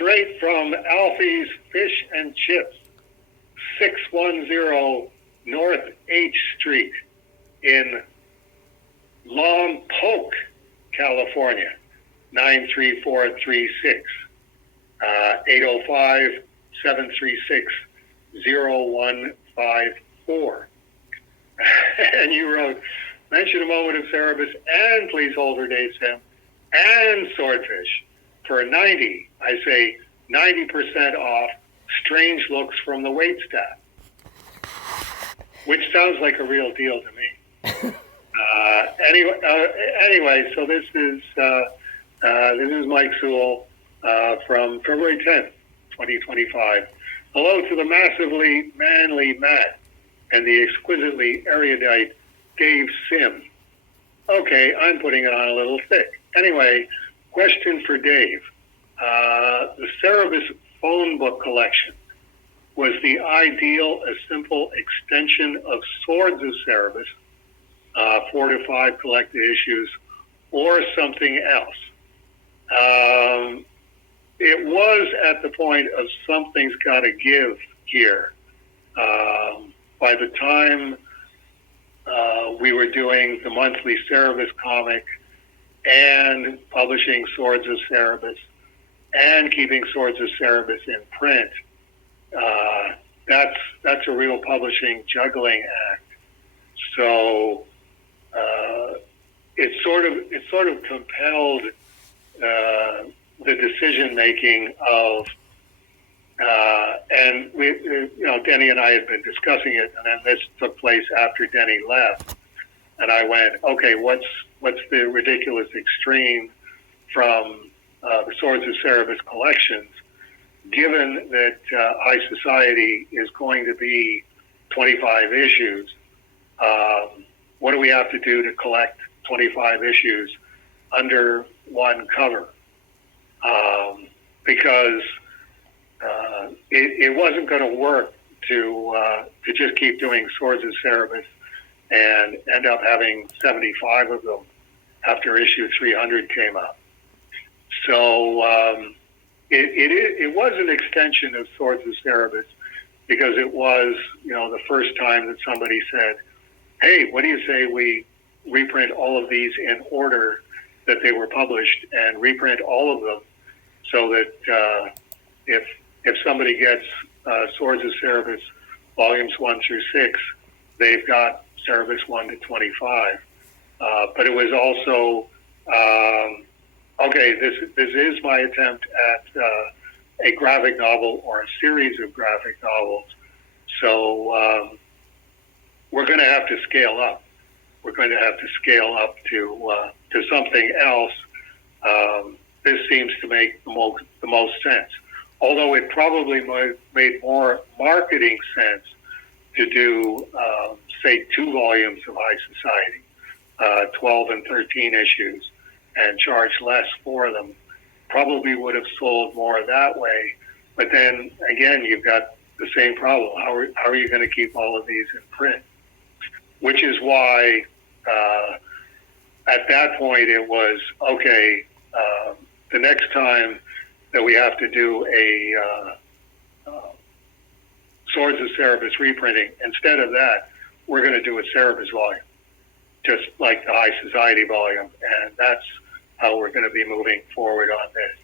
straight from Alfie's Fish and Chips, 610 North H Street in Lompoc, California, 93436, 805-736-0154. And you wrote, mention a moment of Cerebus and please hold her dates him and swordfish for 90, I say 90% off strange looks from the waitstaff, which sounds like a real deal to me. Anyway, so this is Mike Sewall from February 10th, 2025. Hello to the massively manly Matt and the exquisitely erudite Dave Sim. Okay, I'm putting it on a little thick. Anyway, question for Dave. The Cerebus phone book collection, was the ideal a simple extension of Swords of Cerebus, 4 to 5 collected issues, or something else? It was at the point of something's got to give here. By the time we were doing the monthly Cerebus comic and publishing Swords of Cerebus and keeping Swords of Cerebus in print, that's a real publishing juggling act. So it sort of compelled the decision making of, and we, Denny and I had been discussing it, and then this took place after Denny left, and I went, okay, what's the ridiculous extreme from the Swords of Cerebus collections, given that High Society is going to be 25 issues? What do we have to do to collect 25 issues under one cover? Because it wasn't going to work to just keep doing Swords of Cerebus and end up having 75 of them after issue 300 came out. So it was an extension of Swords of Cerebus because it was, the first time that somebody said, hey, what do you say we reprint all of these in order that they were published and reprint all of them so that if somebody gets Swords of Cerebus volumes 1 through 6, they've got Cerebus 1 to 25. But it was also, okay, this is my attempt at a graphic novel or a series of graphic novels. So we're going to have to scale up. We're going to have to scale up to something else. This seems to make the most sense. Although it probably made more marketing sense to do, say, 2 volumes of High Society, 12 and 13 issues, and charge less for them. Probably would have sold more that way. But then, again, you've got the same problem. How are you going to keep all of these in print? Which is why at that point it was, okay, the next time that we have to do a Swords of Cerebus reprinting, instead of that, we're going to do a Cerebus volume, just like the High Society volume, and that's how we're going to be moving forward on this.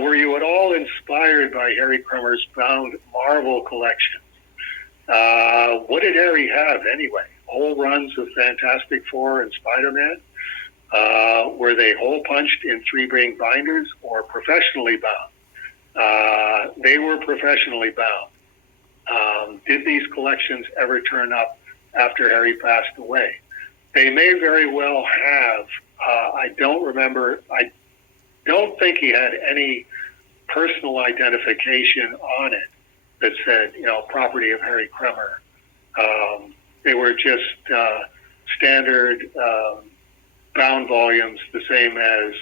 Were you at all inspired by Harry Crummer's bound Marvel collection? What did Harry have anyway? Whole runs of Fantastic Four and Spider-Man? Were they hole punched in 3-ring binders or professionally bound? They were professionally bound. Did these collections ever turn up after Harry passed away? They may very well have. I don't remember. I don't think he had any personal identification on it that said, property of Harry Crummer. They were just standard bound volumes, the same as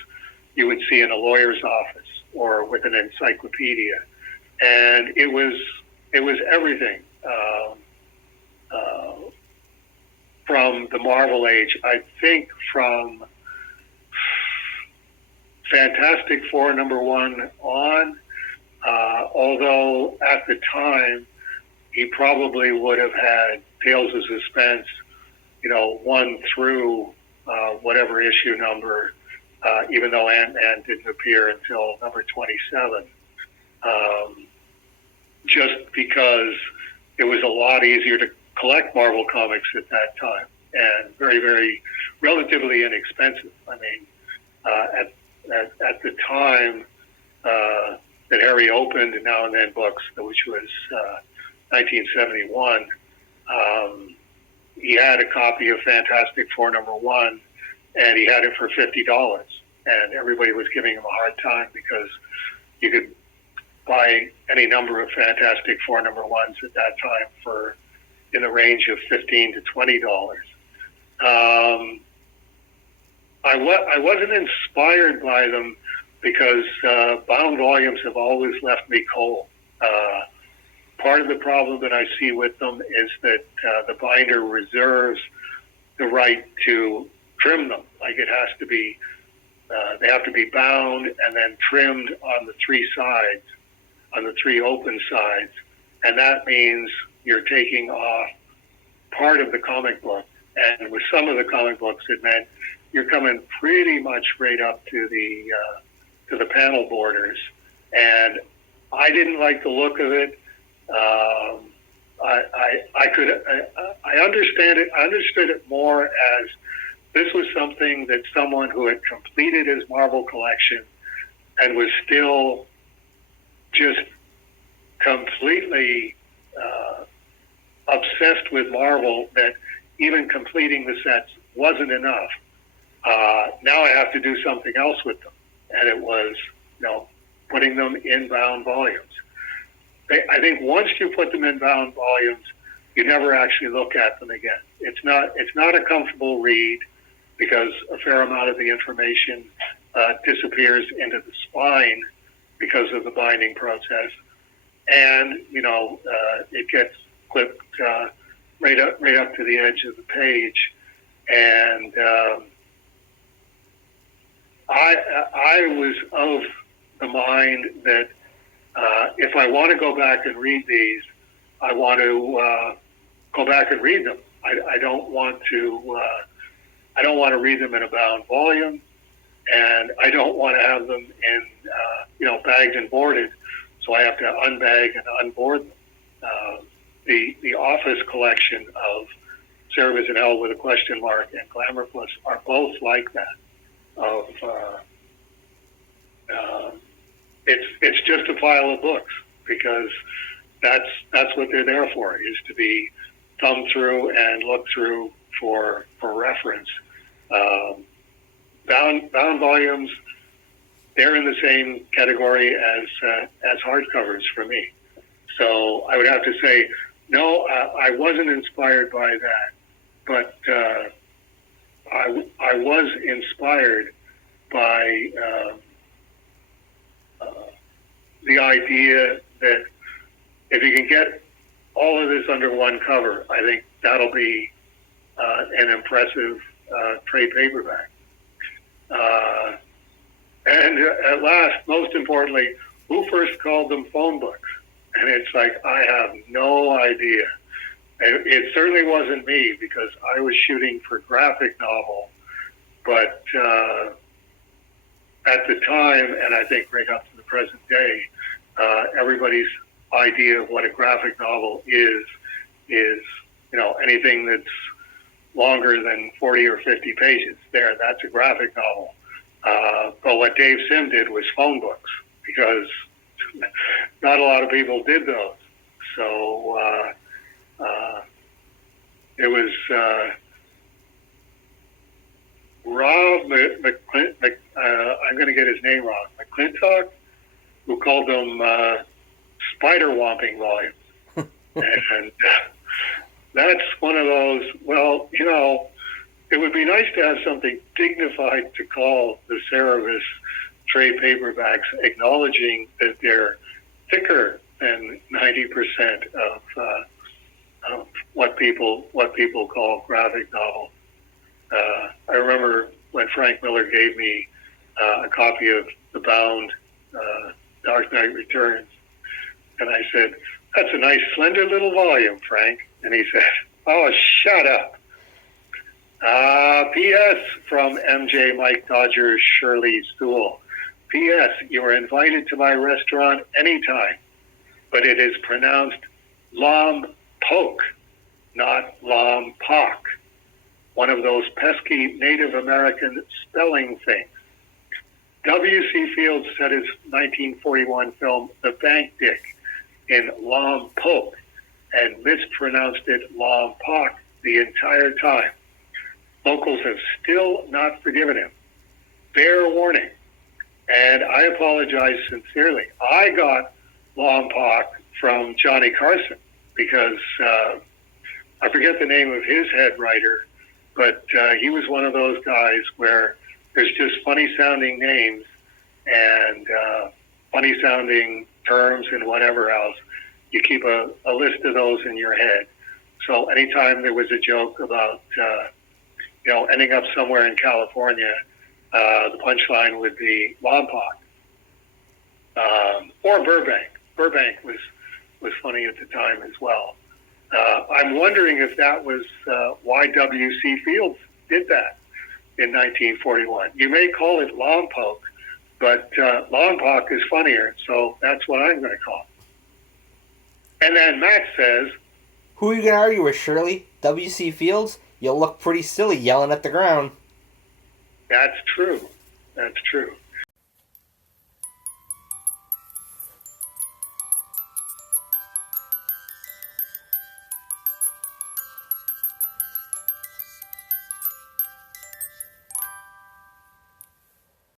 you would see in a lawyer's office or with an encyclopedia. And it was everything from the Marvel age. I think from Fantastic Four #1 on, although at the time he probably would have had Tales of Suspense, 1 through whatever issue number, even though Ant-Man didn't appear until number 27, just because it was a lot easier to collect Marvel comics at that time, and very, very relatively inexpensive. I mean, at the time that Harry opened Now and Then Books, which was 1971, he had a copy of Fantastic Four #1, and he had it for $50, and everybody was giving him a hard time because you could buy any number of Fantastic Four #1s at that time for in the range of $15 to $20. I wasn't inspired by them because bound volumes have always left me cold. Part of the problem that I see with them is that the binder reserves the right to trim them. Like it has to be, they have to be bound and then trimmed on the 3 sides, on the 3 open sides, and that means you're taking off part of the comic book. And with some of the comic books, it meant you're coming pretty much right up to the panel borders, and I didn't like the look of it. I understand it. I understood it more as this was something that someone who had completed his Marvel collection and was still just completely obsessed with Marvel, that even completing the sets wasn't enough. Now I have to do something else with them, and it was, putting them in bound volumes. I think once you put them in bound volumes, you never actually look at them again. It's not a comfortable read because a fair amount of the information disappears into the spine because of the binding process, and it gets clipped right up to the edge of the page, and I was of the mind that if I want to go back and read these, I want to go back and read them. I don't want to read them in a bound volume, and I don't want to have them in bagged and boarded. So I have to unbag and unboard them. The Office collection of Cerebus and L with a question mark and glamourpuss are both like that. It's just a pile of books because that's what they're there for, is to be thumbed through and looked through for reference. Bound volumes, they're in the same category as hardcovers for me. So I would have to say, no, I wasn't inspired by that, but I was inspired by the idea that if you can get all of this under one cover, I think that'll be an impressive trade paperback. And at last, most importantly, who first called them phone books? And it's like, I have no idea. It certainly wasn't me, because I was shooting for graphic novel, but at the time, and I think right up to the present day, everybody's idea of what a graphic novel is anything that's longer than 40 or 50 pages. That's a graphic novel. But what Dave Sim did was phone books, because not a lot of people did those. So it was Rob I'm going to get his name wrong, McClintock, who called them spider womping volumes. And that's one of those, well, it would be nice to have something dignified to call the Cerebus trade paperbacks, acknowledging that they're thicker than 90% of what people call graphic novel. I remember when Frank Miller gave me a copy of the bound Dark Knight Returns. And I said, "That's a nice, slender little volume, Frank." And he said, "Oh, shut up." P.S. from MJ Mike Dodger Shirley Sewall. P.S. You are invited to my restaurant anytime, but it is pronounced Lompoc, not Lompoc. One of those pesky Native American spelling things. W.C. Fields set his 1941 film The Bank Dick in Lompoc and mispronounced it Lompoc the entire time. Locals have still not forgiven him. Fair warning. And I apologize sincerely. I got Lompoc from Johnny Carson because I forget the name of his head writer, but he was one of those guys where there's just funny sounding names and funny sounding terms and whatever else. You keep a list of those in your head. So anytime there was a joke about ending up somewhere in California, the punchline would be Lompoc or Burbank. Burbank was funny at the time as well. I'm wondering if that was why W.C. Fields did that in 1941. You may call it Lompoc, but Lompoc is funnier, so that's what I'm going to call it. And then Matt says, "Who are you going to argue with, Shirley? W.C. Fields? You'll look pretty silly yelling at the ground." That's true. That's true.